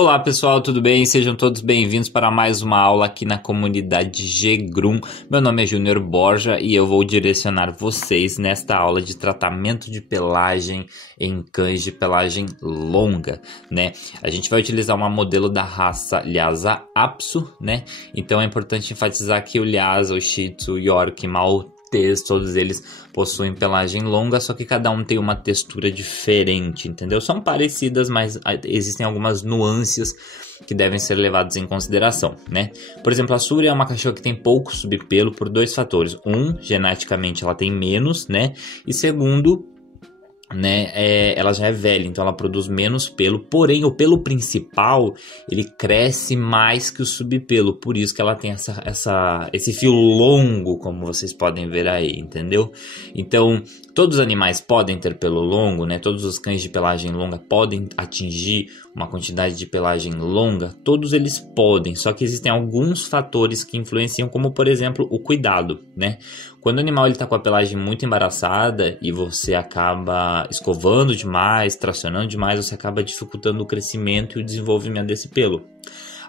Olá pessoal, tudo bem? Sejam todos bem-vindos para mais uma aula aqui na comunidade G-Grum. Meu nome é Júnior Borja e eu vou direcionar vocês nesta aula de tratamento de pelagem em cães de pelagem longa, né? A gente vai utilizar uma modelo da raça Lhasa Apso, né? Então é importante enfatizar que o Lhasa, o Shih Tzu, o York, Maltês, todos eles possuem pelagem longa, só que cada um tem uma textura diferente, entendeu? São parecidas, mas existem algumas nuances que devem ser levadas em consideração, né? Por exemplo, a Suri é uma cachorra que tem pouco subpelo por dois fatores. Um, geneticamente ela tem menos, né? E segundo, ela já é velha, então ela produz menos pelo, porém o pelo principal ele cresce mais que o subpelo, por isso que ela tem esse fio longo, como vocês podem ver aí, entendeu? Então todos os animais podem ter pelo longo, né? Todos os cães de pelagem longa podem atingir uma quantidade de pelagem longa, todos eles podem, só que existem alguns fatores que influenciam, como por exemplo o cuidado, né? Quando o animal está com a pelagem muito embaraçada e você acaba escovando demais, tracionando demais, você acaba dificultando o crescimento e o desenvolvimento desse pelo.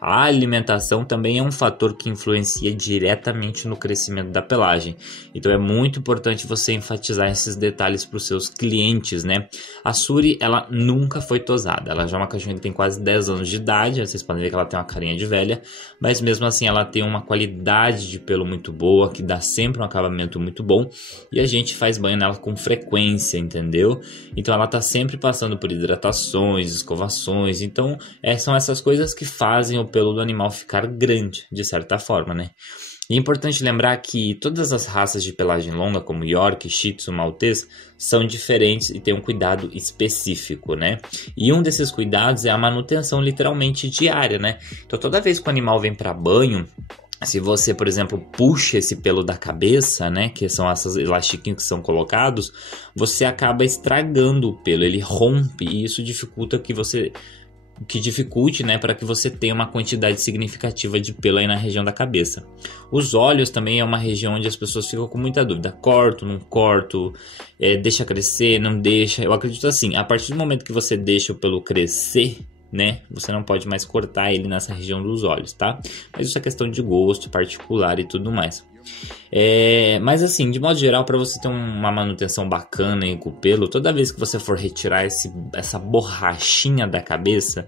A alimentação também é um fator que influencia diretamente no crescimento da pelagem. Então é muito importante você enfatizar esses detalhes para os seus clientes, né? A Suri, ela nunca foi tosada. Ela já é uma cachorra que tem quase 10 anos de idade. Vocês podem ver que ela tem uma carinha de velha. Mas mesmo assim ela tem uma qualidade de pelo muito boa, que dá sempre um acabamento muito bom. E a gente faz banho nela com frequência, entendeu? Então ela tá sempre passando por hidratações, escovações. Então são essas coisas que fazem o pelo do animal ficar grande, de certa forma, né? E é importante lembrar que todas as raças de pelagem longa, como York, Shih Tzu, Maltês, são diferentes e têm um cuidado específico, né? E um desses cuidados é a manutenção literalmente diária, né? Então toda vez que o animal vem para banho, se você, por exemplo, puxa esse pelo da cabeça, né, que são esses elastiquinhos que são colocados, você acaba estragando o pelo, ele rompe e isso dificulta dificulte, né, para que você tenha uma quantidade significativa de pelo aí na região da cabeça. Os olhos também é uma região onde as pessoas ficam com muita dúvida. Corto, não corto, deixa crescer, não deixa. Eu acredito assim, a partir do momento que você deixa o pelo crescer, né, você não pode mais cortar ele nessa região dos olhos, tá? Mas isso é questão de gosto particular e tudo mais. Mas assim, de modo geral, para você ter uma manutenção bacana aí com o pelo, toda vez que você for retirar essa borrachinha da cabeça,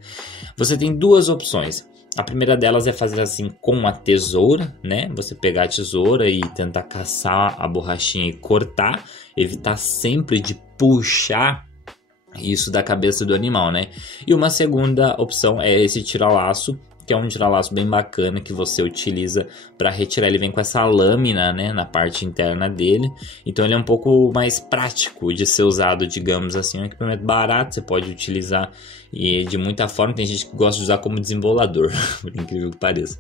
você tem duas opções. A primeira delas é fazer assim com a tesoura, né? Você pegar a tesoura e tentar caçar a borrachinha e cortar, evitar sempre de puxar isso da cabeça do animal, né? E uma segunda opção é esse tira-laço, que é um tira-laço bem bacana que você utiliza para retirar. Ele vem com essa lâmina, né, na parte interna dele, então ele é um pouco mais prático de ser usado, digamos assim. É um equipamento barato, você pode utilizar e de muita forma. Tem gente que gosta de usar como desembolador, por incrível que pareça,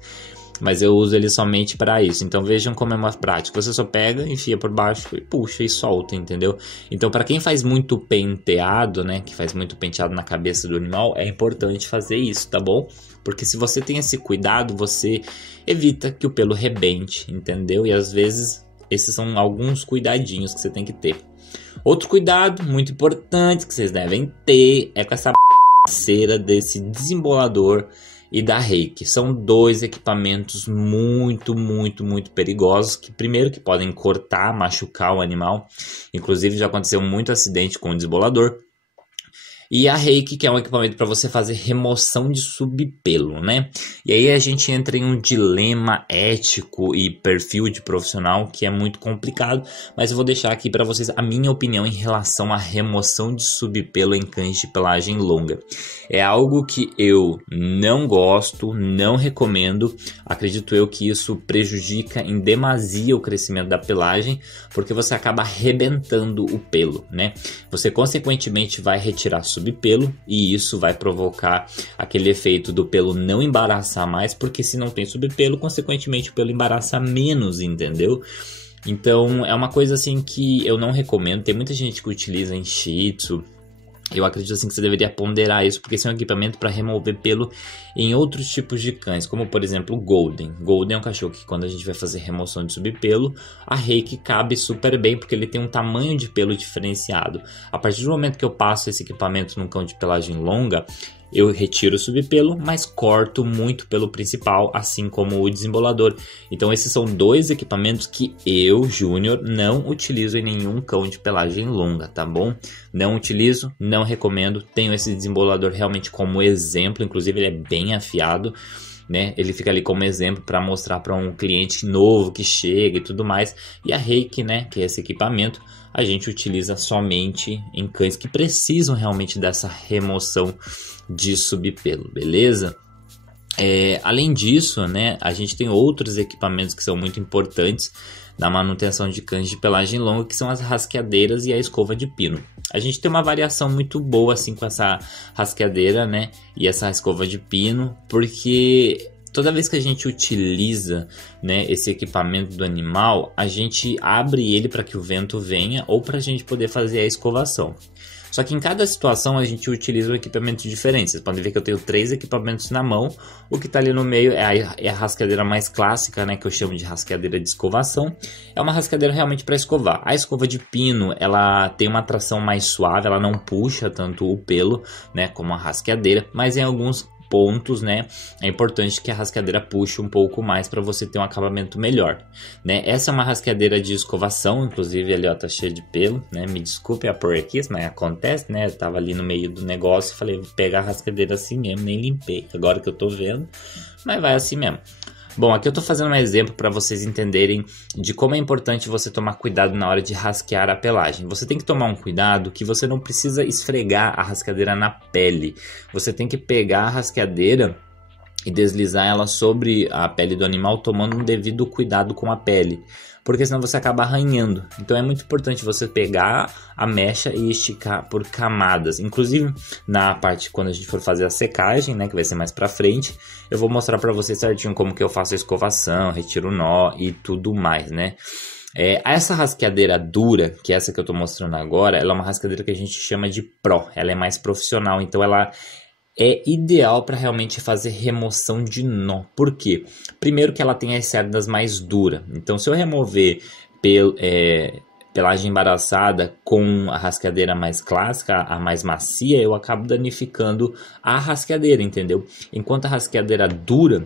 mas eu uso ele somente para isso. Então vejam como é mais prático. Você só pega, enfia por baixo e puxa e solta, entendeu? Então para quem faz muito penteado, né, que faz muito penteado na cabeça do animal, é importante fazer isso, tá bom? Porque se você tem esse cuidado, você evita que o pelo rebente, entendeu? E às vezes esses são alguns cuidadinhos que você tem que ter. Outro cuidado muito importante que vocês devem ter é com essa cera desse desembolador e da Reiki. São dois equipamentos muito perigosos, que primeiro que podem cortar, machucar o animal. Inclusive já aconteceu muito acidente com o desembolador. E a Reiki, que é um equipamento para você fazer remoção de subpelo, né? E aí a gente entra em um dilema ético e perfil de profissional que é muito complicado, mas eu vou deixar aqui para vocês a minha opinião em relação à remoção de subpelo em cães de pelagem longa. É algo que eu não gosto, não recomendo. Acredito eu que isso prejudica em demasia o crescimento da pelagem, porque você acaba arrebentando o pelo, né? Você consequentemente vai retirar subpelo e isso vai provocar aquele efeito do pelo não embaraçar mais, porque se não tem subpelo, consequentemente o pelo embaraça menos, entendeu? Então é uma coisa assim que eu não recomendo. Tem muita gente que utiliza em Shih Tzu. Eu acredito assim que você deveria ponderar isso, porque esse é um equipamento para remover pelo em outros tipos de cães, como por exemplo o Golden. Golden é um cachorro que quando a gente vai fazer remoção de subpelo, a Reiki cabe super bem, porque ele tem um tamanho de pelo diferenciado. A partir do momento que eu passo esse equipamento num cão de pelagem longa, eu retiro o subpelo, mas corto muito pelo principal, assim como o desembolador. Então esses são dois equipamentos que eu, Júnior, não utilizo em nenhum cão de pelagem longa, tá bom? Não utilizo, não recomendo. Tenho esse desembolador realmente como exemplo, inclusive ele é bem afiado, né? Ele fica ali como exemplo para mostrar para um cliente novo que chega e tudo mais. E a Reiki, né, que é esse equipamento, a gente utiliza somente em cães que precisam realmente dessa remoção de subpelo, beleza? Além disso, né, a gente tem outros equipamentos que são muito importantes na manutenção de cães de pelagem longa, que são as rasqueadeiras e a escova de pino. A gente tem uma variação muito boa assim com essa rasqueadeira, né, e essa escova de pino, porque toda vez que a gente utiliza, né, esse equipamento do animal, a gente abre ele para que o vento venha ou para a gente poder fazer a escovação. Só que em cada situação a gente utiliza um equipamento diferente. Vocês podem ver que eu tenho 3 equipamentos na mão. O que está ali no meio é a rasqueadeira mais clássica, né, que eu chamo de rasqueadeira de escovação. É uma rasqueadeira realmente para escovar. A escova de pino, ela tem uma tração mais suave, ela não puxa tanto o pelo, né, como a rasqueadeira, mas em alguns pontos, né, é importante que a rasqueadeira puxe um pouco mais para você ter um acabamento melhor, né? Essa é uma rasqueadeira de escovação, inclusive ali ó, tá cheia de pelo, né? Me desculpe a por aqui, mas acontece, né? Eu tava ali no meio do negócio e falei, vou pegar a rasqueadeira assim mesmo, nem limpei, agora que eu tô vendo, mas vai assim mesmo. Bom, aqui eu tô fazendo um exemplo para vocês entenderem de como é importante você tomar cuidado na hora de rasquear a pelagem. Você tem que tomar um cuidado que você não precisa esfregar a rasqueadeira na pele. Você tem que pegar a rasqueadeira e deslizar ela sobre a pele do animal, tomando um devido cuidado com a pele, porque senão você acaba arranhando. Então é muito importante você pegar a mecha e esticar por camadas. Inclusive na parte quando a gente for fazer a secagem, né, que vai ser mais pra frente, eu vou mostrar pra vocês certinho como que eu faço a escovação, retiro o nó e tudo mais, né. Essa rasqueadeira dura, que é essa que eu tô mostrando agora, ela é uma rasqueadeira que a gente chama de Pro. Ela é mais profissional, então ela é ideal para realmente fazer remoção de nó. Por quê? Primeiro que ela tem as cerdas mais duras. Então se eu remover pelagem embaraçada com a rasqueadeira mais clássica, a mais macia, eu acabo danificando a rasqueadeira, entendeu? Enquanto a rasqueadeira dura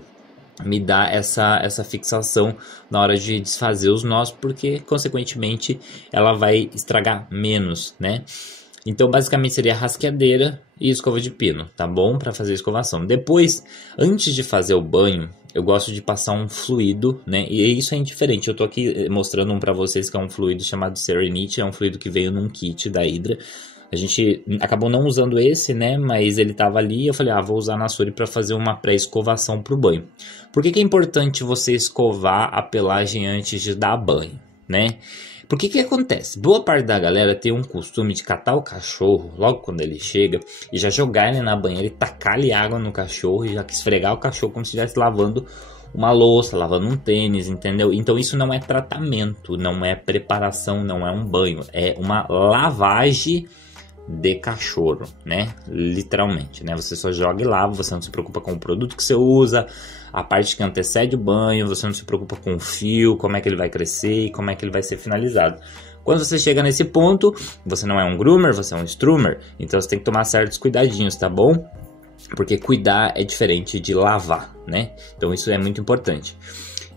me dá essa fixação na hora de desfazer os nós, porque consequentemente ela vai estragar menos, né? Então basicamente seria rasqueadeira e escova de pino, tá bom? Para fazer a escovação. Depois, antes de fazer o banho, eu gosto de passar um fluido, né? E isso é indiferente. Eu tô aqui mostrando um para vocês que é um fluido chamado Serenity, é um fluido que veio num kit da Hydra. A gente acabou não usando esse, né? Mas ele tava ali e eu falei, vou usar na Suri para fazer uma pré-escovação pro banho. Por que é importante você escovar a pelagem antes de dar banho, né? Porque que acontece? Boa parte da galera tem um costume de catar o cachorro logo quando ele chega e já jogar ele na banheira e tacar-lhe água no cachorro e já esfregar o cachorro como se estivesse lavando uma louça, lavando um tênis, entendeu? Então isso não é tratamento, não é preparação, não é um banho, é uma lavagem de cachorro, né? Literalmente, né? Você só joga e lava, você não se preocupa com o produto que você usa, a parte que antecede o banho, você não se preocupa com o fio, como é que ele vai crescer e como é que ele vai ser finalizado. Quando você chega nesse ponto, você não é um groomer, você é um stroomer, então você tem que tomar certos cuidadinhos, tá bom? Porque cuidar é diferente de lavar, né? Então isso é muito importante.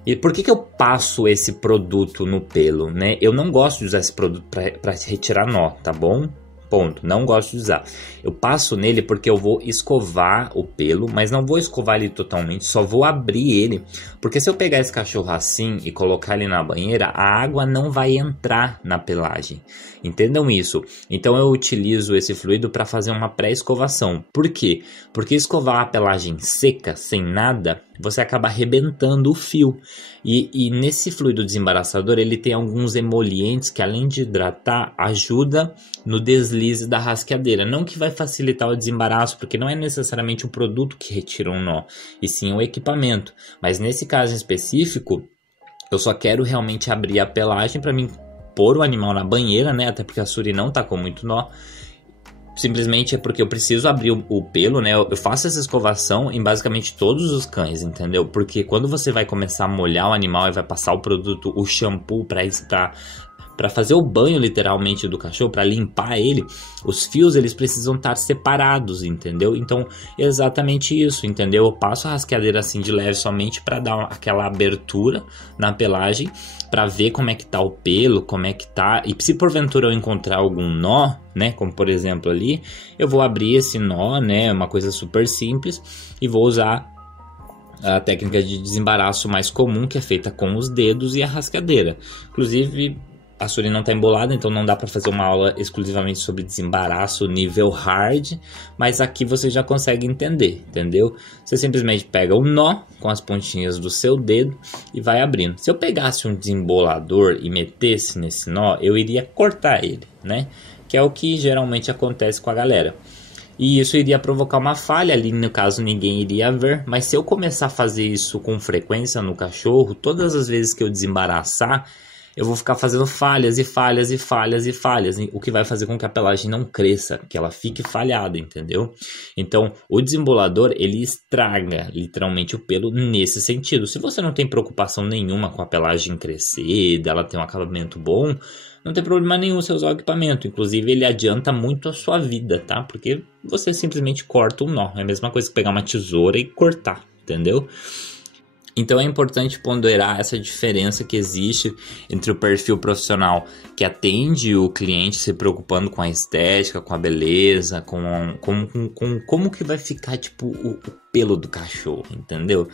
E por que eu passo esse produto no pelo, né? Eu não gosto de usar esse produto para retirar nó, tá bom? Ponto, não gosto de usar. Eu passo nele porque eu vou escovar o pelo, mas não vou escovar ele totalmente, só vou abrir ele. Porque se eu pegar esse cachorro assim e colocar ele na banheira, a água não vai entrar na pelagem. Entendam isso. Então eu utilizo esse fluido para fazer uma pré-escovação. Por quê? Porque escovar a pelagem seca, sem nada, você acaba arrebentando o fio. E nesse fluido desembaraçador ele tem alguns emolientes que, além de hidratar, ajuda no deslize da rasqueadeira. Não que vai facilitar o desembaraço, porque não é necessariamente o produto que retira um nó, e sim o equipamento. Mas nesse caso em específico, eu só quero realmente abrir a pelagem para mim pôr o animal na banheira, né? Até porque a Suri não tá com muito nó. Simplesmente é porque eu preciso abrir o pelo, né? Eu faço essa escovação em basicamente todos os cães, entendeu? Porque quando você vai começar a molhar o animal e vai passar o produto, o shampoo para para fazer o banho literalmente do cachorro, para limpar ele, os fios eles precisam estar separados, entendeu? Então é exatamente isso, entendeu? Eu passo a rasqueadeira assim de leve somente para dar aquela abertura na pelagem, para ver como é que tá o pelo, como é que tá, e se porventura eu encontrar algum nó, né, como por exemplo ali, eu vou abrir esse nó, né, uma coisa super simples, e vou usar a técnica de desembaraço mais comum, que é feita com os dedos e a rasqueadeira. Inclusive, a Suri não está embolada, então não dá para fazer uma aula exclusivamente sobre desembaraço nível hard, mas aqui você já consegue entender, entendeu? Você simplesmente pega o nó com as pontinhas do seu dedo e vai abrindo. Se eu pegasse um desembolador e metesse nesse nó, eu iria cortar ele, né? Que é o que geralmente acontece com a galera. E isso iria provocar uma falha ali, no caso ninguém iria ver. Mas se eu começar a fazer isso com frequência no cachorro, todas as vezes que eu desembaraçar, eu vou ficar fazendo falhas e falhas e falhas e falhas, o que vai fazer com que a pelagem não cresça, que ela fique falhada, entendeu? Então, o desembolador, ele estraga literalmente o pelo nesse sentido. Se você não tem preocupação nenhuma com a pelagem crescer, dela ter um acabamento bom, não tem problema nenhum você usar o equipamento. Inclusive, ele adianta muito a sua vida, tá? Porque você simplesmente corta um nó. É a mesma coisa que pegar uma tesoura e cortar, entendeu? Então é importante ponderar essa diferença que existe entre o perfil profissional que atende o cliente se preocupando com a estética, com a beleza, com como que vai ficar tipo o pelo do cachorro, entendeu?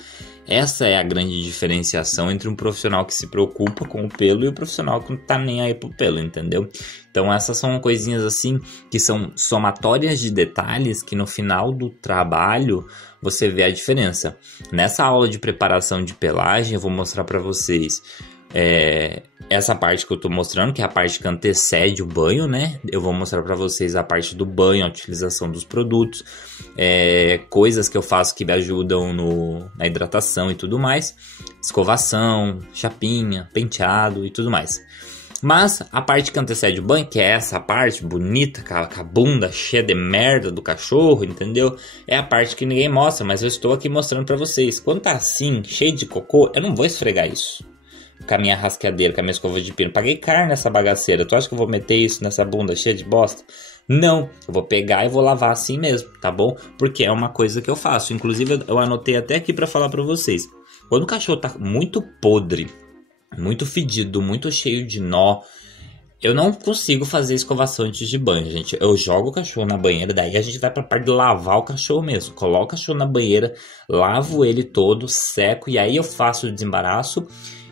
Essa é a grande diferenciação entre um profissional que se preocupa com o pelo e o profissional que não tá nem aí pro pelo, entendeu? Então essas são coisinhas assim que são somatórias de detalhes que no final do trabalho você vê a diferença. Nessa aula de preparação de pelagem eu vou mostrar para vocês essa parte que eu tô mostrando, que é a parte que antecede o banho, né? Eu vou mostrar para vocês a parte do banho, a utilização dos produtos, coisas que eu faço que me ajudam na hidratação e tudo mais, escovação, chapinha, penteado e tudo mais. Mas a parte que antecede o banho, que é essa parte bonita, com a bunda cheia de merda do cachorro, entendeu? É a parte que ninguém mostra, mas eu estou aqui mostrando pra vocês. Quando tá assim, cheio de cocô, eu não vou esfregar isso com a minha rasqueadeira, com a minha escova de pino. Paguei caro nessa bagaceira. Tu acha que eu vou meter isso nessa bunda cheia de bosta? Não, eu vou pegar e vou lavar assim mesmo, tá bom? Porque é uma coisa que eu faço. Inclusive, eu anotei até aqui pra falar pra vocês. Quando o cachorro tá muito podre, muito fedido, muito cheio de nó, eu não consigo fazer escovação antes de banho, gente. Eu jogo o cachorro na banheira, daí a gente vai pra parte de lavar o cachorro mesmo. Coloco o cachorro na banheira, lavo ele todo, seco, e aí eu faço o desembaraço.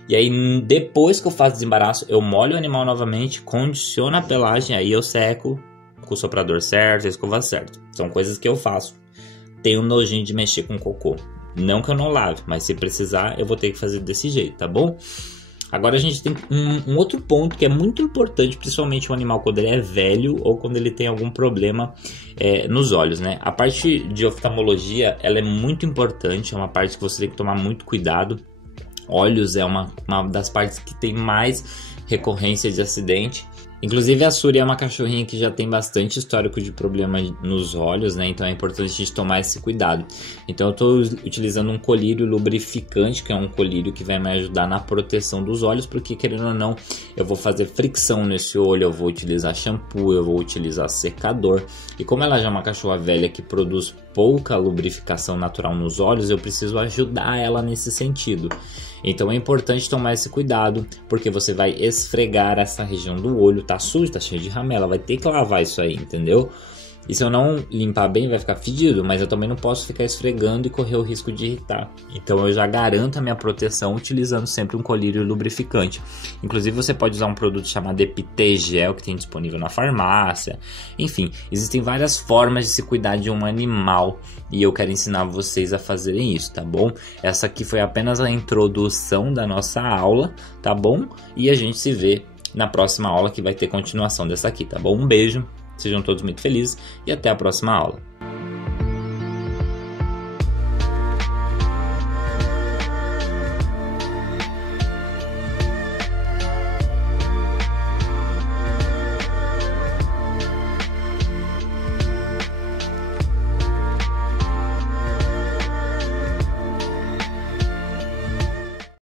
E aí depois que eu faço o desembaraço, eu molho o animal novamente, condiciono a pelagem, aí eu seco com o soprador certo, a escova certa. São coisas que eu faço. Tenho nojinho de mexer com cocô. Não que eu não lave, mas se precisar eu vou ter que fazer desse jeito, tá bom? Agora a gente tem um outro ponto que é muito importante, principalmente o animal quando ele é velho ou quando ele tem algum problema nos olhos, né? A parte de oftalmologia, ela é muito importante, é uma parte que você tem que tomar muito cuidado. Olhos é uma das partes que tem mais recorrência de acidente. Inclusive a Suri é uma cachorrinha que já tem bastante histórico de problema nos olhos, né? Então é importante a gente tomar esse cuidado. Então eu estou utilizando um colírio lubrificante, que é um colírio que vai me ajudar na proteção dos olhos, porque querendo ou não, eu vou fazer fricção nesse olho, eu vou utilizar shampoo, eu vou utilizar secador. E como ela já é uma cachorra velha que produz pouca lubrificação natural nos olhos, eu preciso ajudar ela nesse sentido. Então é importante tomar esse cuidado, porque você vai esfregar essa região do olho, tá sujo, tá cheio de ramela, vai ter que lavar isso aí, entendeu? E se eu não limpar bem, vai ficar fedido, mas eu também não posso ficar esfregando e correr o risco de irritar. Então eu já garanto a minha proteção utilizando sempre um colírio lubrificante. Inclusive você pode usar um produto chamado Epitegel, que tem disponível na farmácia. Enfim, existem várias formas de se cuidar de um animal e eu quero ensinar vocês a fazerem isso, tá bom? Essa aqui foi apenas a introdução da nossa aula, tá bom? E a gente se vê na próxima aula, que vai ter continuação dessa aqui, tá bom? Um beijo! Sejam todos muito felizes e até a próxima aula.